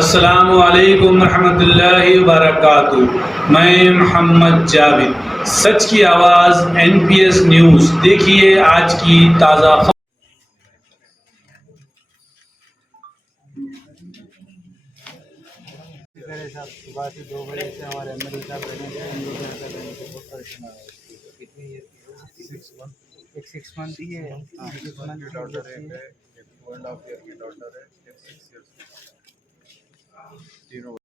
अस्सलामु अलैकुम रहमतुल्लाहि व बरकातुहू। मैं मोहम्मद जावेद, सच की आवाज़ NPS न्यूज़। देखिए आज की ताज़ा खबर। सुबह से 2 बजे से हमारे MLA साहब रहने थे, हम लोग यहाँ कर रहने थे, बहुत परेशान आ रहे थे। कितनी ईयर की? 6 मंथ। एक 6 मंथ की है, 6 मंथ की डॉटर है, एक 2.5 ईयर की डॉटर है, एक 6 ईयर की, तीनों।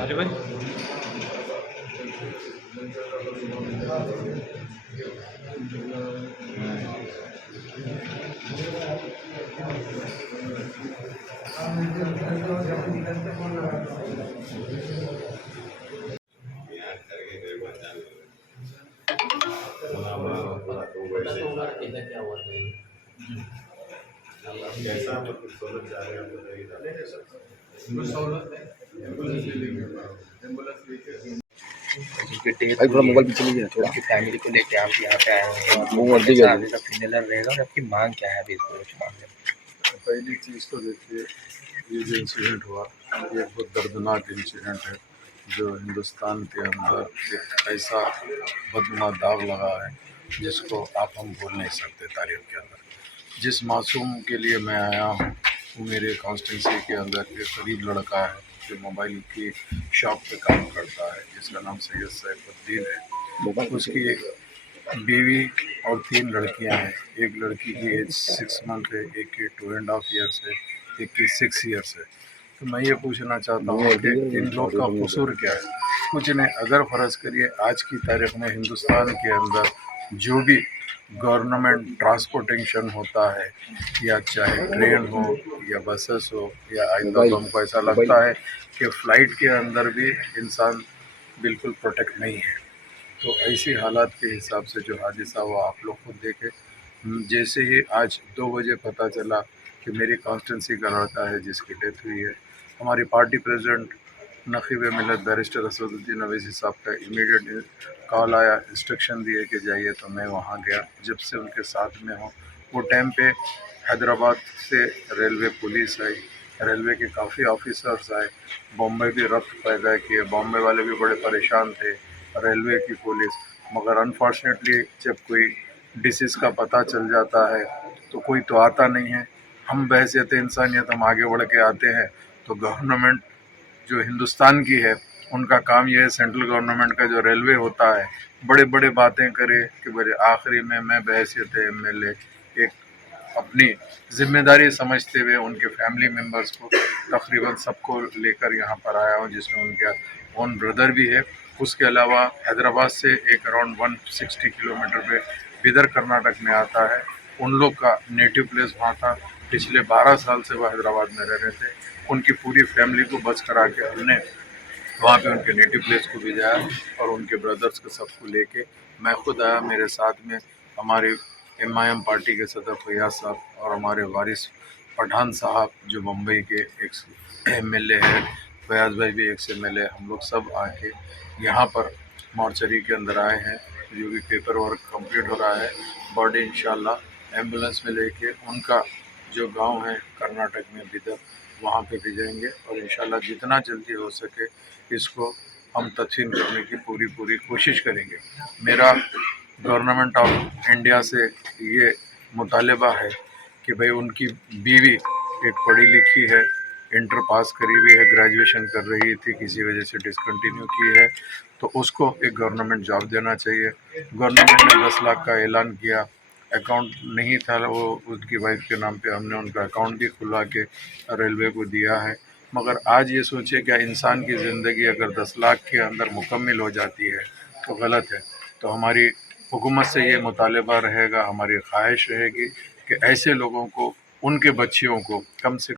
अरे भाई कैसा मतलब सोलर चाह रहे हैं भाई थोड़ा मोबाइल पीछे लीजिए थोड़ा। आपकी फैमिली को लेके आप यहाँ पे आए हैं और मुंह वर्दी कर आगे का फिनलर रहेगा और आपकी मांग क्या है अभी इस पूरे मामले में? पहली चीज़ तो देखिए, ये जो इंसिडेंट हुआ ये बहुत दर्दनाक इंसिडेंट है जो हिंदुस्तान के अंदर एक ऐसा बदनुमा दाग लगा है जिसको आप हम भूल नहीं सकते तारीख के अंदर। जिस मासूम के लिए मैं आया हूँ वो मेरे कॉन्स्टिट्यूंसी के अंदर एक गरीब लड़का है जो मोबाइल की शॉप पे काम करता है, जिसका नाम सैयद सैफुद्दीन है। उसकी एक बीवी और 3 लड़कियां हैं। एक लड़की की एज 6 मंथ है, एक की 2.5 ईयर्स है, एक की 6 ईयर्स है। तो मैं ये पूछना चाहता हूँ कि इन लोग का कसूर क्या है? कुछ नहीं। अगर फ़र्ज़ करिए आज की तारीख में हिंदुस्तान के अंदर जो भी गवर्नमेंट ट्रांसपोर्टेशन होता है, या चाहे ट्रेन हो या बसेस हो, या आइंदा तो हमको ऐसा लगता है कि फ़्लाइट के अंदर भी इंसान बिल्कुल प्रोटेक्ट नहीं है। तो ऐसी हालात के हिसाब से जो हादसा हुआ आप लोग खुद देखें। जैसे ही आज 2 बजे पता चला कि मेरी कॉन्स्टिट्यूंसी का लड़का है जिसकी डेथ हुई है, हमारी पार्टी प्रेसिडेंट नक़ीब मिल्लत बैरिस्टर असदुद्दीन अवैसी साहब का इमीडिएट कॉल आया, इंस्ट्रक्शन दिए कि जाइए। तो मैं वहाँ गया। जब से उनके साथ में हूँ, वो टाइम पे हैदराबाद से रेलवे पुलिस आई, रेलवे के काफ़ी ऑफिसर्स आए, बॉम्बे भी रफ्त पैदा किए, बॉम्बे वाले भी बड़े परेशान थे, रेलवे की पुलिस। मगर अनफॉर्चुनेटली जब कोई डिसीज़ का पता चल जाता है तो कोई तो आता नहीं है। हम बहैसियत इंसानियत हम आगे बढ़ के आते हैं। तो गवर्नमेंट जो हिंदुस्तान की है उनका काम यह है, सेंट्रल गवर्नमेंट का जो रेलवे होता है, बड़े बड़े बातें करे कि बड़े आखिरी में मैं बहैसियत MLA एक अपनी जिम्मेदारी समझते हुए उनके फैमिली मेम्बर्स को तकरीबन सबको लेकर यहाँ पर आया हूँ, जिसमें उनका ओन ब्रदर भी है। उसके अलावा हैदराबाद से एक अराउंड 160 किलोमीटर पे बिदर कर्नाटक में आता है। उन लोग का नेटिव प्लेस वहाँ था। पिछले 12 साल से वो हैदराबाद में रह रहे थे। उनकी पूरी फैमिली को बच करा के हमने वहाँ पे उनके नेटिव प्लेस को भेजाया और उनके ब्रदर्स को सबको लेके मैं खुद आया। मेरे साथ में हमारे MIM पार्टी के सदर फैयाज साहब और हमारे वारिस पठान साहब जो मुंबई के एक्स MLA है, फैयाज भाई भी एक्स MLA। हम लोग सब आके यहाँ पर मॉर्चरी के अंदर आए हैं, जो भी पेपर वर्क कंप्लीट हो रहा है। बॉडी इंशाल्लाह एम्बुलेंस में लेके उनका जो गांव है कर्नाटक में बिदर, वहाँ पे भेजेंगे और इंशाल्लाह जितना जल्दी हो सके इसको हम तदफीन करने की पूरी कोशिश करेंगे। मेरा गवर्नमेंट ऑफ इंडिया से ये मुतालबा है कि भाई उनकी बीवी एक पढ़ी लिखी है, इंटर पास करी हुई है, ग्रेजुएशन कर रही थी, किसी वजह से डिसकंटिन्यू की है, तो उसको एक गवर्नमेंट जॉब देना चाहिए। गवर्नमेंट ने 10 लाख का ऐलान किया, अकाउंट नहीं था वो उसकी वाइफ के नाम पे, हमने उनका अकाउंट भी खुलवा के रेलवे को दिया है। मगर आज ये सोचे क्या इंसान की ज़िंदगी अगर 10 लाख के अंदर मुकम्मल हो जाती है तो गलत है। तो हमारी हुकूमत से ये मुतालबा रहेगा, हमारी ख्वाहिश रहेगी कि ऐसे लोगों को, उनके बच्चियों को कम से